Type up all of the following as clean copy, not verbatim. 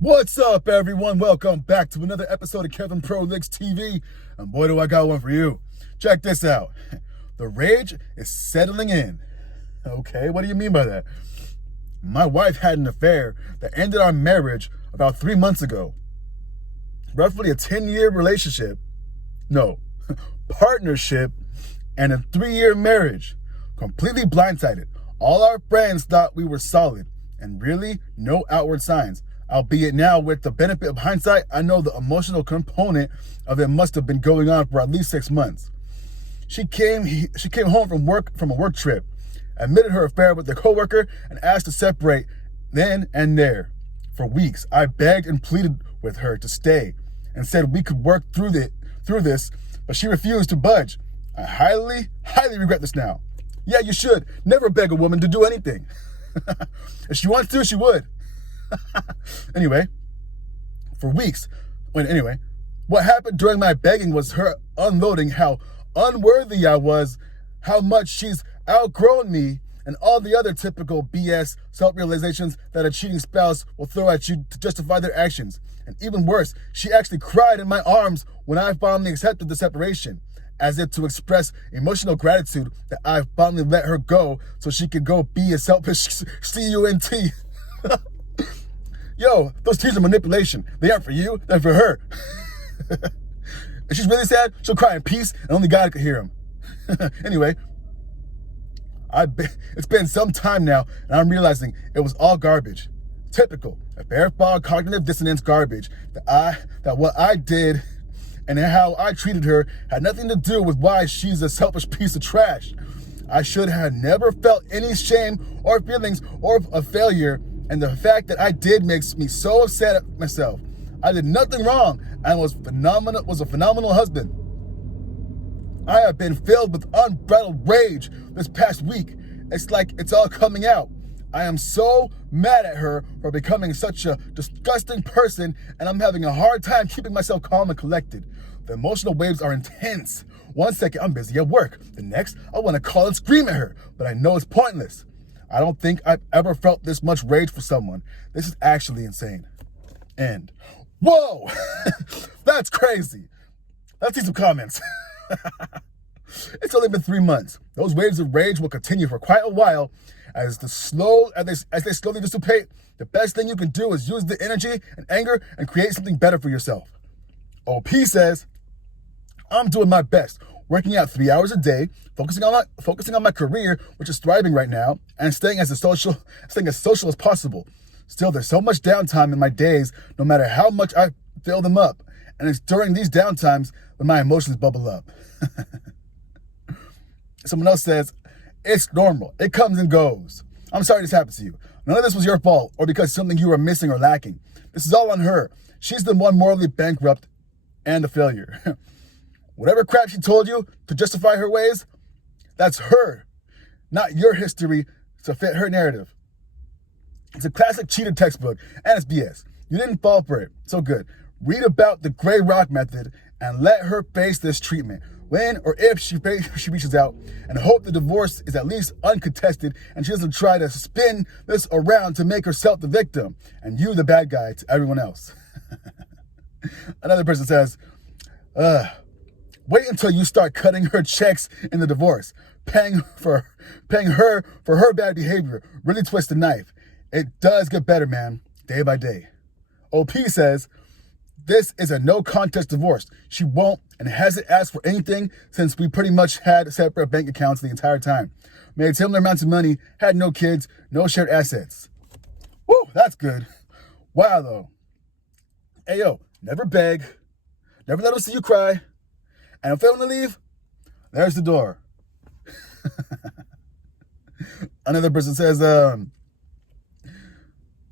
What's up, everyone? Welcome back to another episode of Kevin Pro Licks TV. And boy, do I got one for you. Check this out. The rage is settling in. Okay, what do you mean by that? My wife had an affair that ended our marriage about 3 months ago. Roughly a 10-year relationship. No, partnership and a 3-year marriage. Completely blindsided. All our friends thought we were solid and really no outward signs. Albeit now, with the benefit of hindsight, I know the emotional component of it must have been going on for at least 6 months. She came home from a work trip, admitted her affair with a coworker, and asked to separate then and there. For weeks, I begged and pleaded with her to stay, and said we could work through this, but she refused to budge. I highly regret this now. Yeah, you should. Never beg a woman to do anything. If she wants to, she would. Anyway, what happened during my begging was her unloading how unworthy I was, how much she's outgrown me, and all the other typical BS self-realizations that a cheating spouse will throw at you to justify their actions. And even worse, she actually cried in my arms when I finally accepted the separation, as if to express emotional gratitude that I finally let her go so she could go be a selfish cunt. Yo, those tears are manipulation. They aren't for you, they're for her. If she's really sad, she'll cry in peace and only God could hear him. Anyway, it's been some time now and I'm realizing it was all garbage. Typical, affair fog, cognitive dissonance garbage. That what I did and how I treated her had nothing to do with why she's a selfish piece of trash. I should have never felt any shame or feelings or a failure. And the fact that I did makes me so upset at myself. I did nothing wrong and was a phenomenal husband. I have been filled with unbridled rage this past week. It's like it's all coming out. I am so mad at her for becoming such a disgusting person, and I'm having a hard time keeping myself calm and collected. The emotional waves are intense. 1 second, I'm busy at work. The next, I want to call and scream at her, but I know it's pointless. I don't think I've ever felt this much rage for someone. This is actually insane. End. Whoa! That's crazy. Let's see some comments. It's only been 3 months. Those waves of rage will continue for quite a while. As they slowly dissipate, the best thing you can do is use the energy and anger and create something better for yourself. OP says, I'm doing my best, working out 3 hours a day, focusing on my career, which is thriving right now, and staying as social as possible. Still, there's so much downtime in my days, no matter how much I fill them up. And it's during these downtimes when my emotions bubble up. Someone else says, it's normal. It comes and goes. I'm sorry this happened to you. None of this was your fault or because something you were missing or lacking. This is all on her. She's the one morally bankrupt and a failure. Whatever crap she told you to justify her ways, that's her, not your history to fit her narrative. It's a classic cheater textbook, and it's BS. You didn't fall for it. So good. Read about the gray rock method and let her face this treatment. When or if she reaches out, and hope the divorce is at least uncontested and she doesn't try to spin this around to make herself the victim and you the bad guy to everyone else. Another person says, wait until you start cutting her checks in the divorce, paying her for her bad behavior. Really twist the knife. It does get better, man, day by day. OP says, this is a no contest divorce. She won't and hasn't asked for anything since we pretty much had separate bank accounts the entire time. Made similar amounts of money, had no kids, no shared assets. Woo, that's good. Wow, though. Hey, yo, never beg. Never let them see you cry. And if they want to leave, there's the door. Another person says,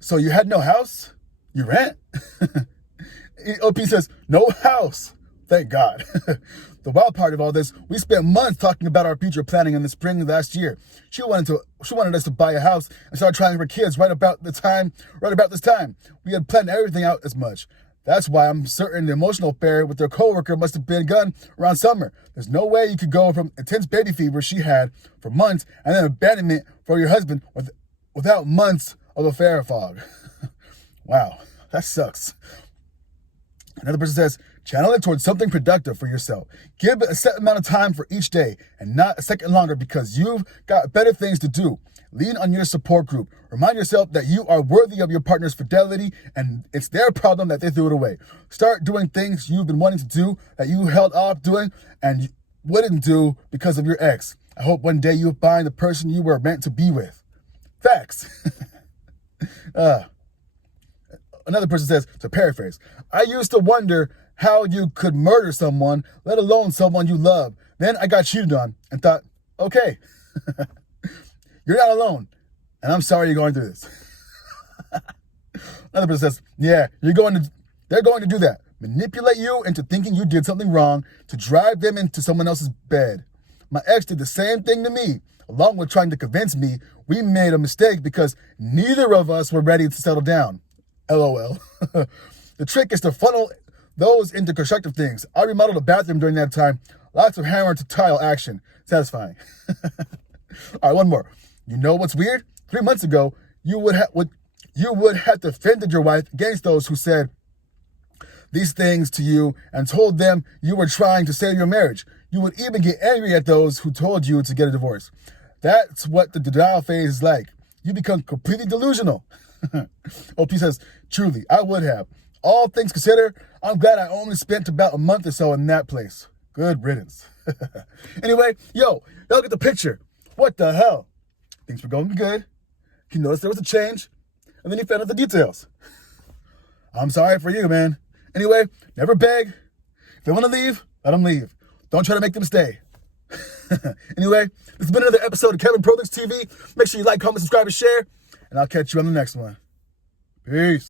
so you had no house? You rent? OP says, no house. Thank God. The wild part of all this, we spent months talking about our future planning in the spring of last year. She wanted us to buy a house and start trying for kids right about this time. We had planned everything out as much. That's why I'm certain the emotional affair with their coworker must have been begun around summer. There's no way you could go from intense baby fever she had for months and then abandonment for your husband without months of affair fog. Wow. That sucks. Another person says, channel it towards something productive for yourself. Give it a set amount of time for each day and not a second longer because you've got better things to do. Lean on your support group. Remind yourself that you are worthy of your partner's fidelity and it's their problem that they threw it away. Start doing things you've been wanting to do that you held off doing and wouldn't do because of your ex. I hope one day you find the person you were meant to be with. Facts. Another person says, to paraphrase, I used to wonder how you could murder someone, let alone someone you love. Then I got cheated on and thought, okay, you're not alone. And I'm sorry you're going through this. Another person says, yeah, they're going to do that. Manipulate you into thinking you did something wrong to drive them into someone else's bed. My ex did the same thing to me, along with trying to convince me we made a mistake because neither of us were ready to settle down. LOL. The trick is to funnel those into constructive things. I remodeled a bathroom during that time. Lots of hammer to tile action. Satisfying. All right, one more. You know what's weird? 3 months ago, you would have defended your wife against those who said these things to you and told them you were trying to save your marriage. You would even get angry at those who told you to get a divorce. That's what the denial phase is like. You become completely delusional. OP says, truly, I would have. All things considered, I'm glad I only spent about a month or so in that place. Good riddance. Anyway, y'all get the picture. What the hell? Things were going good. You noticed there was a change. And then you found out the details. I'm sorry for you, man. Anyway, never beg. If they want to leave, let them leave. Don't try to make them stay. Anyway, this has been another episode of Kevin Prolix TV. Make sure you like, comment, subscribe, and share. And I'll catch you on the next one. Peace.